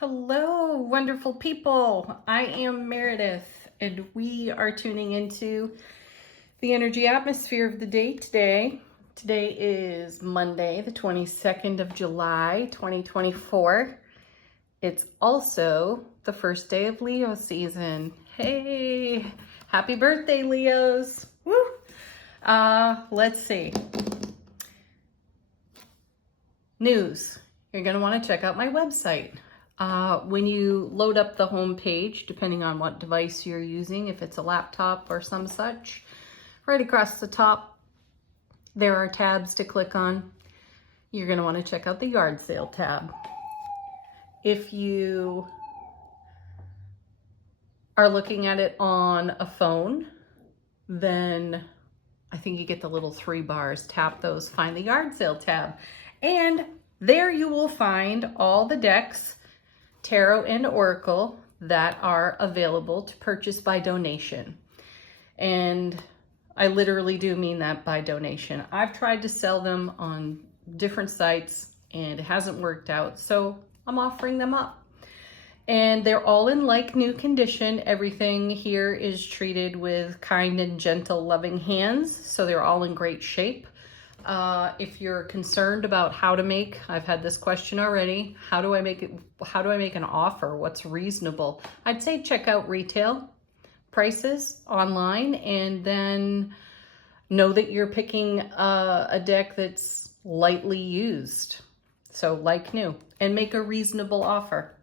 Hello, wonderful people. I am Meredith, and we are tuning into the energy atmosphere of the day today. Today is Monday, the 22nd of July, 2024. It's also the first day of Leo season. Hey, happy birthday, Leos. Woo! Let's see. News. You're going to want to check out my website. When you load up the home page, depending on what device you're using, if it's a laptop or some such, right across the top, there are tabs to click on. You're going to want to check out the yard sale tab. If you are looking at it on a phone, then I think you get the little 3 bars. Tap those, find the yard sale tab. And there you will find all the decks, tarot and oracle, that are available to purchase by donation. And I literally do mean that, by donation. I've tried to sell them on different sites and it hasn't worked out, so I'm offering them up. And they're all in like new condition. Everything here is treated with kind and gentle, loving hands, so they're all in great shape. If you're concerned about how to make, I've had this question already, how do I make an offer? What's reasonable? I'd say check out retail prices online, and then know that you're picking a deck that's lightly used, so like new, and make a reasonable offer,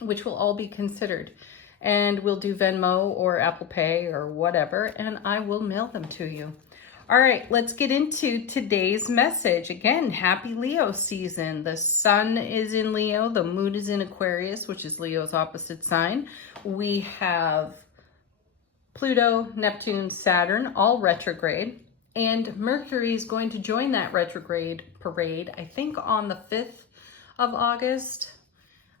which will all be considered. And we'll do Venmo or Apple Pay or whatever, and I will mail them to you. All right, let's get into today's message. Again, happy Leo season. The sun is in Leo, the moon is in Aquarius, which is Leo's opposite sign. We have Pluto, Neptune, Saturn, all retrograde. And Mercury is going to join that retrograde parade, I think on the 5th of August.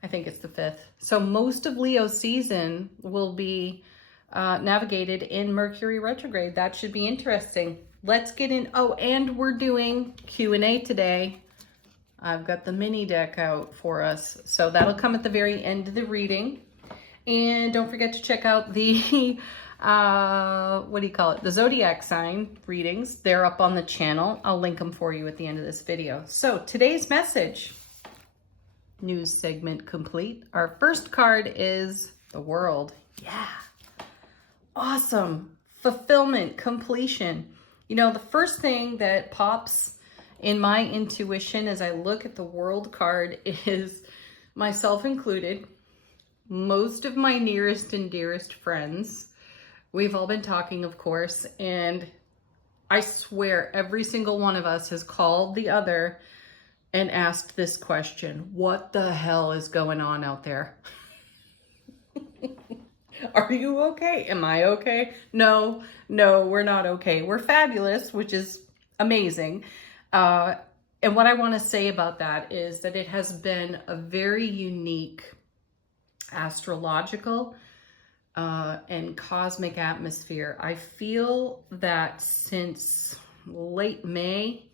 I think it's the 5th. So most of Leo's season will be navigated in Mercury retrograde. That should be interesting. Let's get in. Oh, and we're doing Q&A today. I've got the mini deck out for us, so that'll come at the very end of the reading. And don't forget to check out the the zodiac sign readings. They're up on the channel. I'll link them for you at the end of this video. So today's message, news segment complete. Our first card is the World. Yeah, awesome. Fulfillment, completion. You know, the first thing that pops in my intuition as I look at the World card is, myself included, most of my nearest and dearest friends. We've all been talking, of course, and I swear every single one of us has called the other and asked this question: what the hell is going on out there? Are you okay? Am I okay? No, we're not okay. We're fabulous, which is amazing. And what I want to say about that is that it has been a very unique astrological and cosmic atmosphere. I feel that since late May,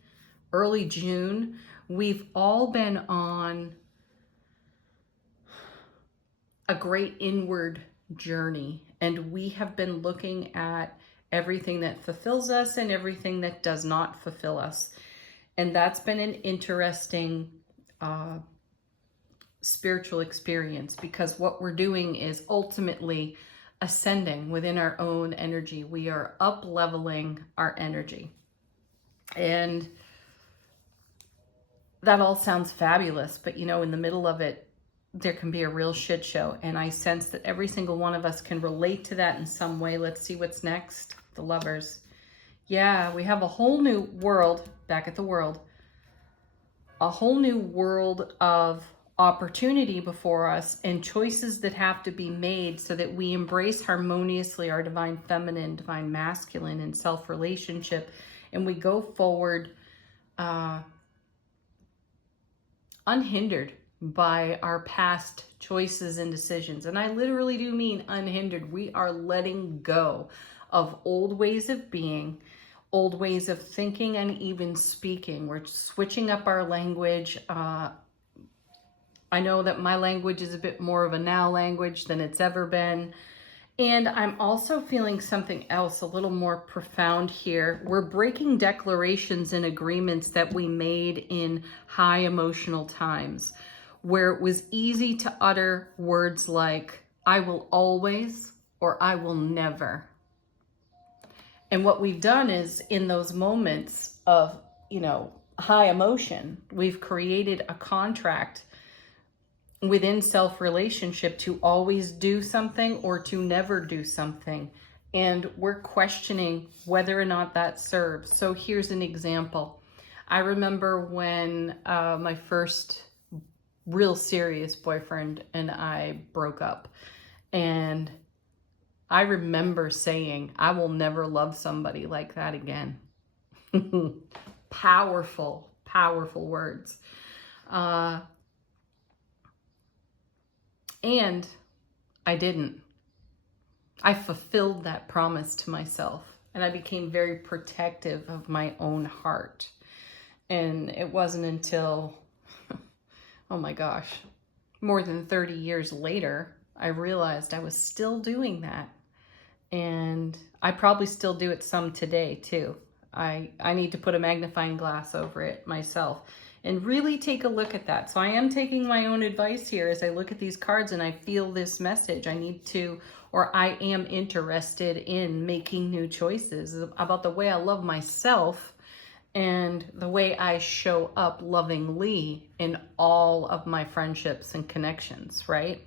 early June, we've all been on a great inward journey, and we have been looking at everything that fulfills us and everything that does not fulfill us. And that's been an interesting spiritual experience, because what we're doing is ultimately ascending within our own energy. We are up leveling our energy, and that all sounds fabulous, but you know, in the middle of it, there can be a real shit show. And I sense that every single one of us can relate to that in some way. Let's see what's next. The Lovers. Yeah, we have a whole new world, back at the World, a whole new world of opportunity before us and choices that have to be made so that we embrace harmoniously our divine feminine, divine masculine, and self-relationship, and we go forward unhindered by our past choices and decisions. And I literally do mean unhindered. We are letting go of old ways of being, old ways of thinking, and even speaking. We're switching up our language. I know that my language is a bit more of a now language than it's ever been. And I'm also feeling something else a little more profound here. We're breaking declarations and agreements that we made in high emotional times, where it was easy to utter words like, I will always, or I will never. And what we've done is, in those moments of, high emotion, we've created a contract within self-relationship to always do something or to never do something. And we're questioning whether or not that serves. So here's an example. I remember when my first real serious boyfriend and I broke up. And I remember saying, I will never love somebody like that again. Powerful, powerful words. And I didn't. I fulfilled that promise to myself, and I became very protective of my own heart. And it wasn't until, oh my gosh, more than 30 years later, I realized I was still doing that. And I probably still do it some today too. I need to put a magnifying glass over it myself and really take a look at that. So I am taking my own advice here as I look at these cards and I feel this message. I need to, or I am interested in making new choices about the way I love myself and the way I show up lovingly in all of my friendships and connections, right?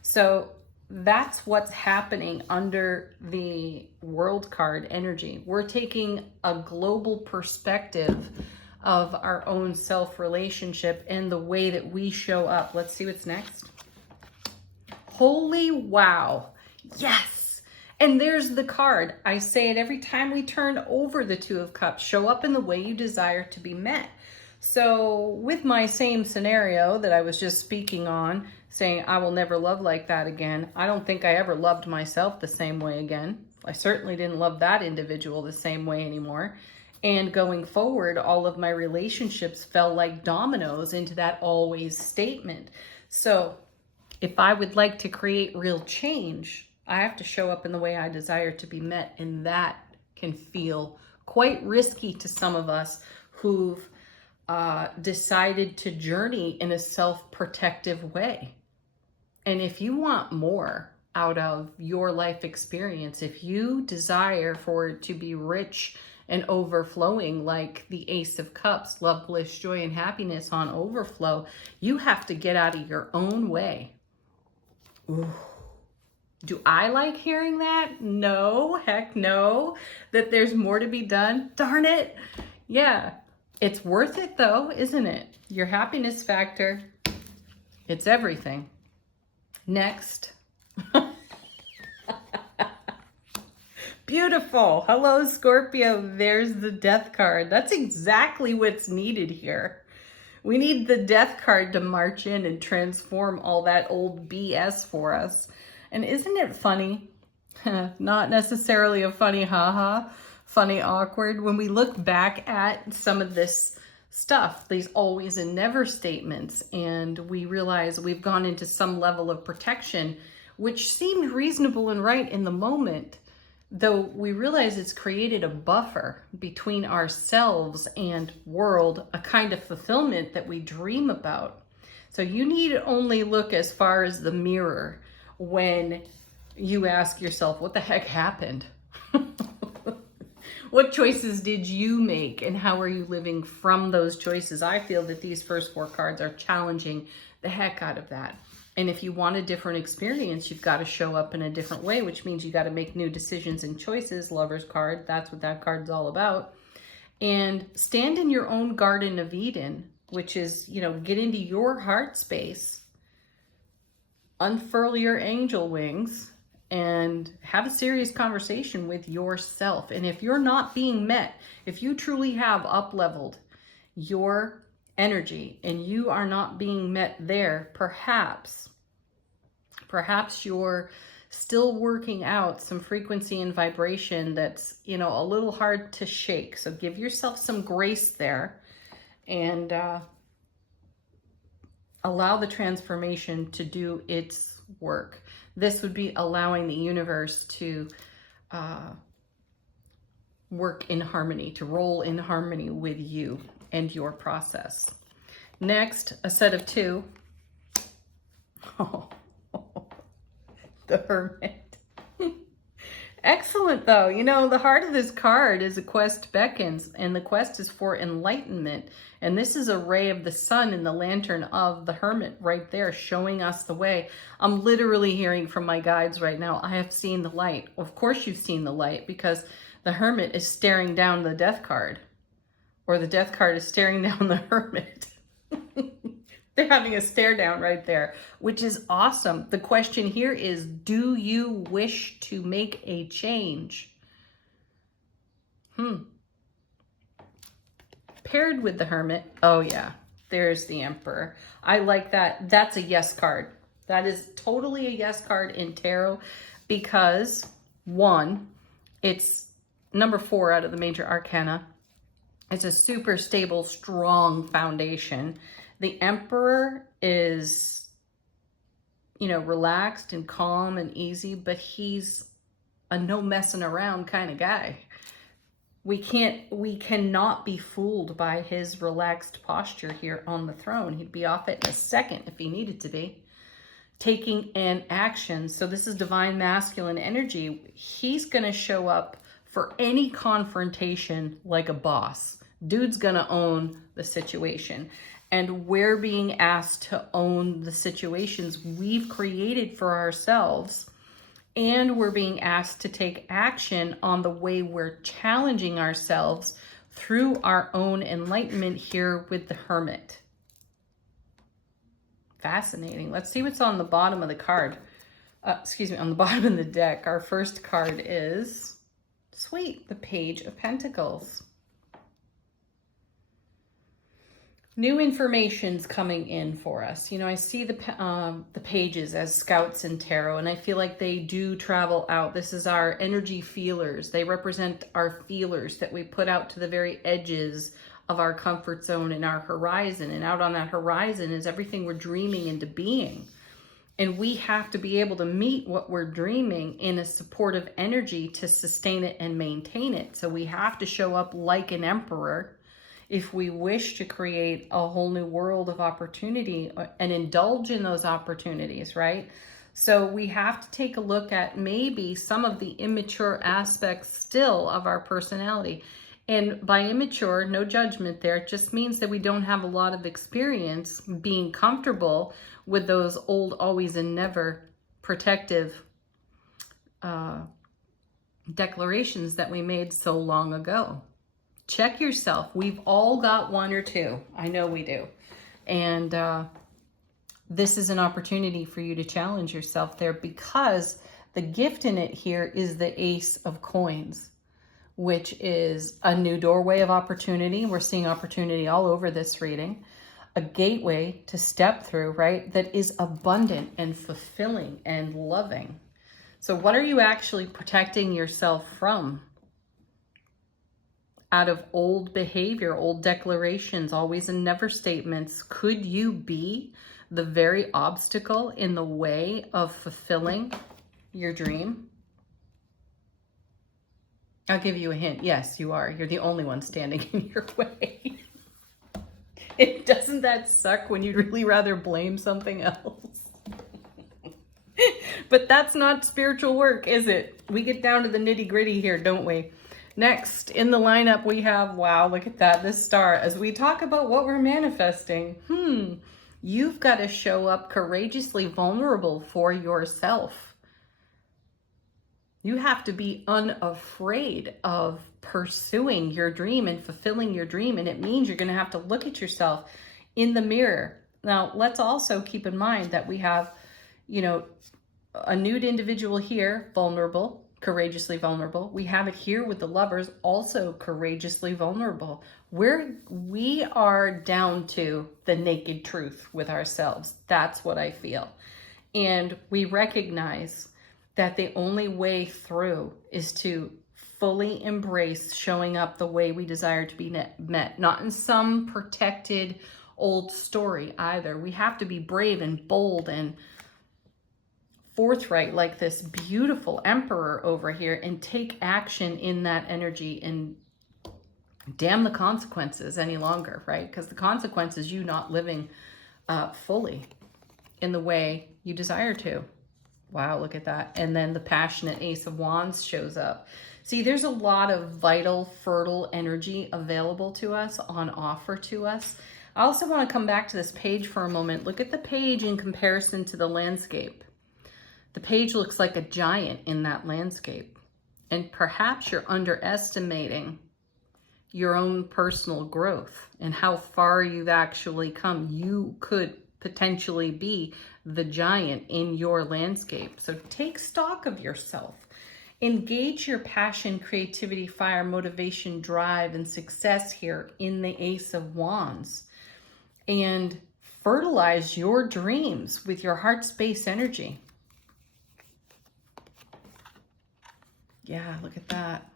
So that's what's happening under the world card energy. We're taking a global perspective of our own self-relationship and the way that we show up. Let's see what's next. Holy wow. Yes. And there's the card. I say it every time we turn over the Two of Cups. Show up in the way you desire to be met. So with my same scenario that I was just speaking on, saying I will never love like that again, I don't think I ever loved myself the same way again. I certainly didn't love that individual the same way anymore. And going forward, all of my relationships fell like dominoes into that always statement. So if I would like to create real change, I have to show up in the way I desire to be met. And that can feel quite risky to some of us who've decided to journey in a self-protective way. And if you want more out of your life experience, if you desire for it to be rich and overflowing like the Ace of Cups, love, bliss, joy, and happiness on overflow, you have to get out of your own way. Ooh. Do I like hearing that? No, heck no. That there's more to be done? Darn it. Yeah. It's worth it though, isn't it? Your happiness factor, it's everything. Next. Beautiful. Hello, Scorpio. There's the Death card. That's exactly what's needed here. We need the Death card to march in and transform all that old BS for us. And isn't it funny? Not necessarily a funny haha, funny awkward. When we look back at some of this stuff, these always and never statements, and we realize we've gone into some level of protection, which seemed reasonable and right in the moment, though we realize it's created a buffer between ourselves and world, a kind of fulfillment that we dream about. So you need only look as far as the mirror when you ask yourself, what the heck happened? What choices did you make and how are you living from those choices? I feel that these first four cards are challenging the heck out of that. And if you want a different experience, you've got to show up in a different way, which means you got to make new decisions and choices. Lover's card, that's what that card's all about. And stand in your own Garden of Eden, which is, get into your heart space, unfurl your angel wings, and have a serious conversation with yourself. And if you're not being met, if you truly have up-leveled your energy and you are not being met there, perhaps you're still working out some frequency and vibration that's, a little hard to shake. So give yourself some grace there. And allow the transformation to do its work. This would be allowing the universe to work in harmony, to roll in harmony with you and your process. Next, a set of 2. Oh, the Hermit. Excellent, though. You know, the heart of this card is a quest beckons, and the quest is for enlightenment. And this is a ray of the sun in the lantern of the Hermit right there, showing us the way. I'm literally hearing from my guides right now, I have seen the light. Of course you've seen the light, because the Hermit is staring down the Death card. Or the Death card is staring down the Hermit. They're having a stare down right there, which is awesome. The question here is, do you wish to make a change? Paired with the Hermit, oh yeah, there's the Emperor. I like that. That's a yes card. That is totally a yes card in tarot because, 1, it's number 4 out of the major arcana. It's a super stable, strong foundation. The Emperor is, you know, relaxed and calm and easy, but he's a no messing around kind of guy. We cannot be fooled by his relaxed posture here on the throne. He'd be off it in a second if he needed to be. Taking an action. So this is divine masculine energy. He's going to show up for any confrontation like a boss. Dude's going to own the situation. And we're being asked to own the situations we've created for ourselves. And we're being asked to take action on the way we're challenging ourselves through our own enlightenment here with the Hermit. Fascinating. Let's see what's on the bottom of the card. On the bottom of the deck. Our first card is, sweet, the Page of Pentacles. New information's coming in for us. You know, I see the pages as scouts in tarot, and I feel like they do travel out. This is our energy feelers. They represent our feelers that we put out to the very edges of our comfort zone and our horizon. And out on that horizon is everything we're dreaming into being. And we have to be able to meet what we're dreaming in a supportive energy to sustain it and maintain it. So we have to show up like an emperor if we wish to create a whole new world of opportunity and indulge in those opportunities, right? So we have to take a look at maybe some of the immature aspects still of our personality. And by immature, no judgment there, it just means that we don't have a lot of experience being comfortable with those old always and never protective declarations that we made so long ago. Check yourself. We've all got 1 or 2. I know we do. And this is an opportunity for you to challenge yourself there, because the gift in it here is the Ace of Coins, which is a new doorway of opportunity. We're seeing opportunity all over this reading. A gateway to step through, right? That is abundant and fulfilling and loving. So what are you actually protecting yourself from? Out of old behavior, old declarations, always and never statements, could you be the very obstacle in the way of fulfilling your dream? I'll give you a hint. Yes, you are. You're the only one standing in your way. Doesn't that suck when you'd really rather blame something else? But that's not spiritual work, is it? We get down to the nitty-gritty here, don't we? Next in the lineup, we have, wow, look at that, this star. As we talk about what we're manifesting, you've got to show up courageously vulnerable for yourself. You have to be unafraid of pursuing your dream and fulfilling your dream. And it means you're going to have to look at yourself in the mirror. Now, let's also keep in mind that we have, you know, a nude individual here, vulnerable. Courageously vulnerable. We have it here with the Lovers, also courageously vulnerable. We are down to the naked truth with ourselves. That's what I feel. And we recognize that the only way through is to fully embrace showing up the way we desire to be met, not in some protected old story either. We have to be brave and bold and forthright like this beautiful emperor over here and take action in that energy and damn the consequences any longer, right? Because the consequence is you not living fully in the way you desire to. Wow, look at that. And then the passionate Ace of Wands shows up. See, there's a lot of vital, fertile energy available to us, on offer to us. I also want to come back to this page for a moment. Look at the page in comparison to the landscape. The page looks like a giant in that landscape. And perhaps you're underestimating your own personal growth and how far you've actually come. You could potentially be the giant in your landscape. So take stock of yourself. Engage your passion, creativity, fire, motivation, drive, and success here in the Ace of Wands. And fertilize your dreams with your heart space energy. Yeah, look at that.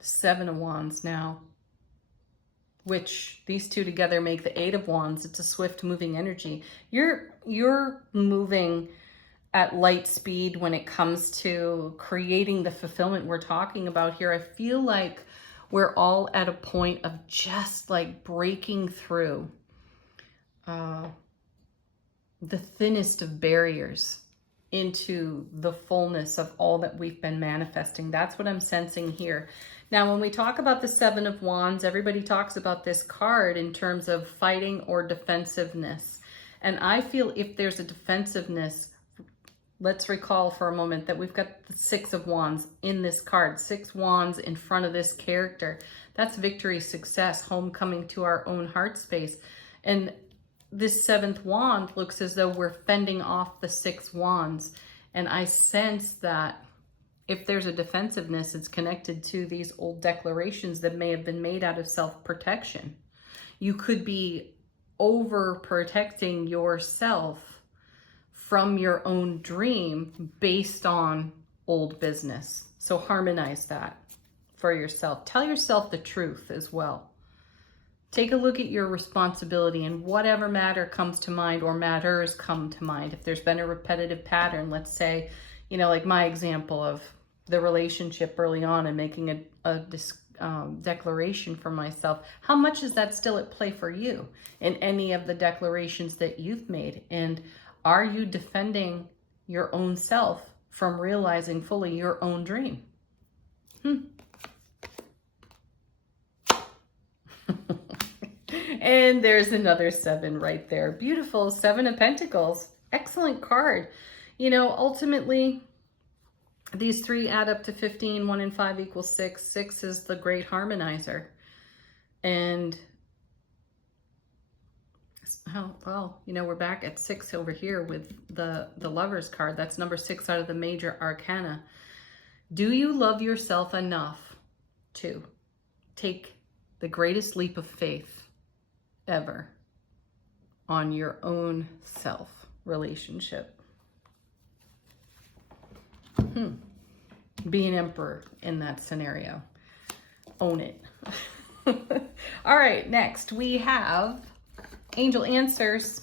Seven of Wands now, which these two together make the Eight of Wands. It's a swift moving energy. You're moving at light speed when it comes to creating the fulfillment we're talking about here. I feel like we're all at a point of just like breaking through the thinnest of barriers into the fullness of all that we've been manifesting. That's what I'm sensing here. Now, when we talk about the Seven of Wands, everybody talks about this card in terms of fighting or defensiveness. And I feel if there's a defensiveness, let's recall for a moment that we've got the Six of Wands in this card. 6 wands in front of this character. That's victory, success, homecoming to our own heart space. And this 7th wand looks as though we're fending off the 6 wands. And I sense that if there's a defensiveness, it's connected to these old declarations that may have been made out of self-protection. You could be over-protecting yourself from your own dream based on old business. So harmonize that for yourself. Tell yourself the truth as well. Take a look at your responsibility and whatever matter comes to mind or matters come to mind. If there's been a repetitive pattern, let's say, you know, like my example of the relationship early on and making a declaration for myself, how much is that still at play for you in any of the declarations that you've made? And are you defending your own self from realizing fully your own dream? And there's another 7 right there. Beautiful 7 of Pentacles. Excellent card. You know, ultimately, these 3 add up to 15. 1 and 5 equals 6. 6 is the great harmonizer. And, oh, well, you know, we're back at 6 over here with the Lover's card. That's number 6 out of the major arcana. Do you love yourself enough to take the greatest leap of faith ever on your own self relationship? Be an emperor in that scenario. Own it. All right, next we have angel answers.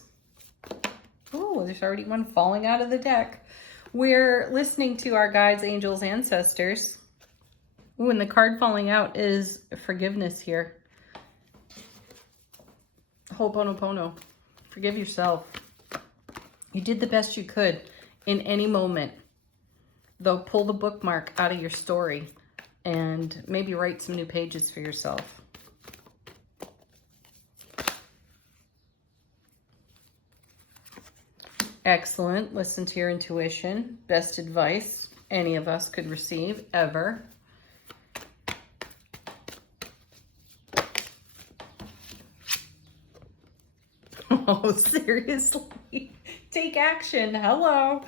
Oh, there's already one falling out of the deck. We're listening to our guides, angels, ancestors. Ooh, and the card falling out is forgiveness here. Ho'oponopono. Forgive yourself. You did the best you could in any moment. Though pull the bookmark out of your story and maybe write some new pages for yourself. Excellent. Listen to your intuition. Best advice any of us could receive ever. Oh, seriously? Take action. Hello.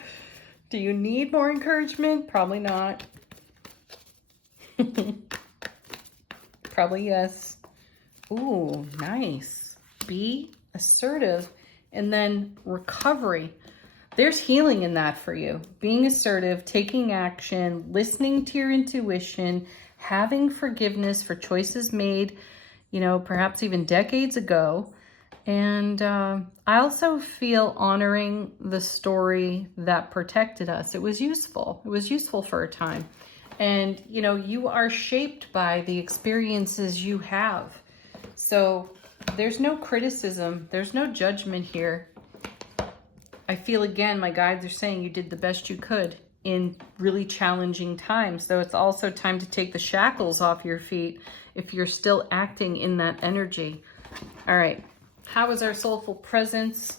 Do you need more encouragement? Probably not. Probably yes. Ooh, nice. Be assertive and then recovery. There's healing in that for you. Being assertive, taking action, listening to your intuition, having forgiveness for choices made, you know, perhaps even decades ago, And I also feel honoring the story that protected us. It was useful. It was useful for a time. And, you know, you are shaped by the experiences you have. So there's no criticism. There's no judgment here. I feel, again, my guides are saying you did the best you could in really challenging times. So it's also time to take the shackles off your feet if you're still acting in that energy. All right. How is our soulful presence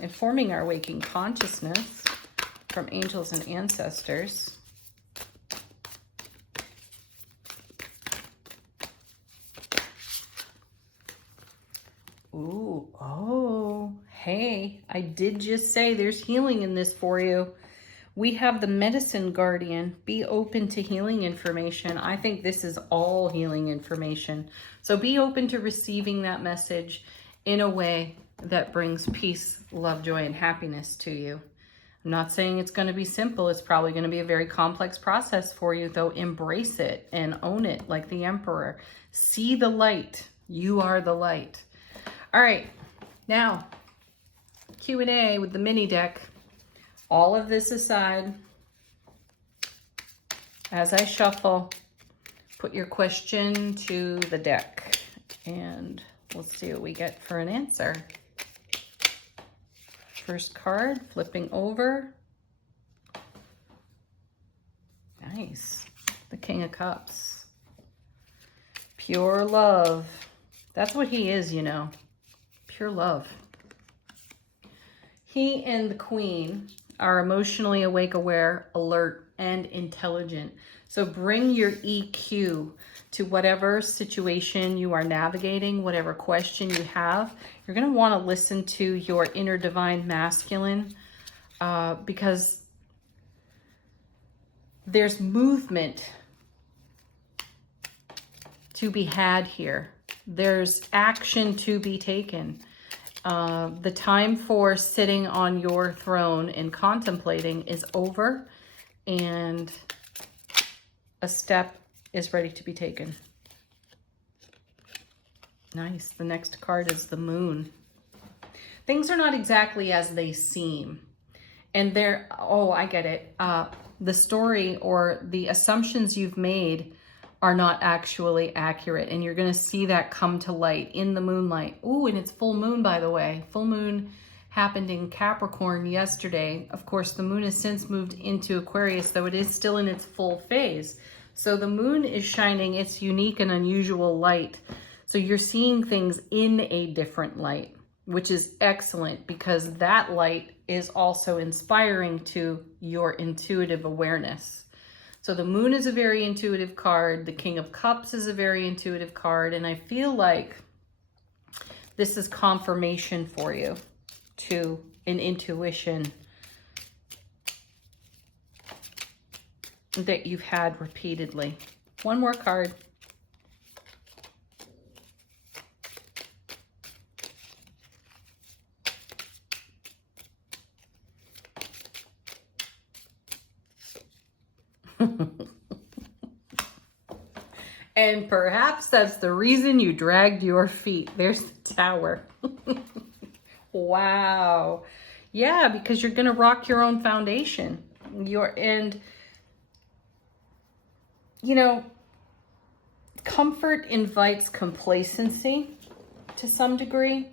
informing our waking consciousness from angels and ancestors? Ooh, oh, hey, I did just say there's healing in this for you. We have the medicine guardian. Be open to healing information. I think this is all healing information. So be open to receiving that message in a way that brings peace, love, joy, and happiness to you. I'm not saying it's going to be simple. It's probably going to be a very complex process for you, though. Embrace it and own it like the emperor. See the light. You are the light. All right, now Q&A with the mini deck. All of this aside, as I shuffle, put your question to the deck and we'll see what we get for an answer. First card, flipping over. Nice. The King of Cups. Pure love. That's what he is, you know. Pure love. He and the Queen are emotionally awake, aware, alert, and intelligent. So bring your EQ to whatever situation you are navigating, whatever question you have. You're going to want to listen to your inner divine masculine because there's movement to be had here. There's action to be taken. The time for sitting on your throne and contemplating is over, and a step is ready to be taken. Nice. The next card is the Moon. Things are not exactly as they seem. And they're, oh, I get it. The story or the assumptions you've made are not actually accurate. And you're going to see that come to light in the moonlight. Ooh, and it's full moon, by the way. Full moon happened in Capricorn yesterday. Of course, the moon has since moved into Aquarius, though it is still in its full phase. So the moon is shining its unique and unusual light. So you're seeing things in a different light, which is excellent because that light is also inspiring to your intuitive awareness. So the Moon is a very intuitive card. The King of Cups is a very intuitive card. And I feel like this is confirmation for you to an intuition that you've had repeatedly. One more card. And perhaps that's the reason you dragged your feet. There's the Tower. Wow. Yeah, because you're going to rock your own foundation. And you know, comfort invites complacency to some degree.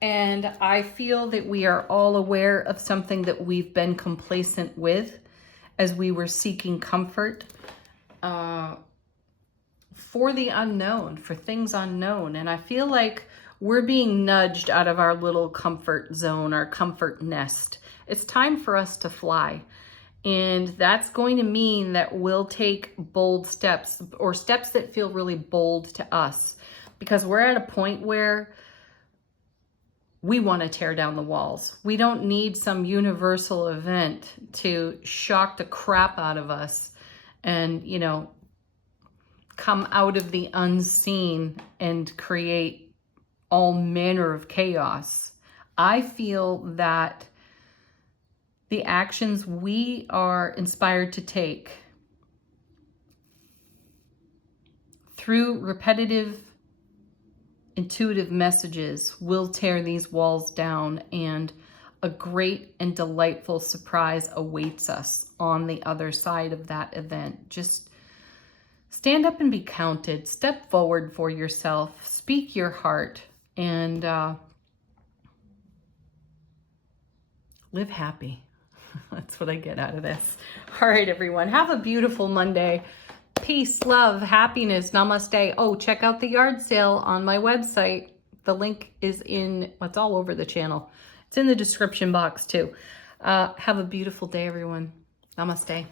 And I feel that we are all aware of something that we've been complacent with as we were seeking comfort for the unknown, for things unknown. And I feel like we're being nudged out of our little comfort zone, our comfort nest. It's time for us to fly. And that's going to mean that we'll take bold steps, or steps that feel really bold to us, because we're at a point where we want to tear down the walls. We don't need some universal event to shock the crap out of us and, you know, come out of the unseen and create all manner of chaos. I feel that the actions we are inspired to take through repetitive intuitive messages will tear these walls down, and a great and delightful surprise awaits us on the other side of that event. Just stand up and be counted. Step forward for yourself. Speak your heart, and live happy. That's what I get out of this. All right, everyone. Have a beautiful Monday. Peace, love, happiness. Namaste. Oh, check out the yard sale on my website. The link is in, it's all over the channel. It's in the description box too. Have a beautiful day, everyone. Namaste.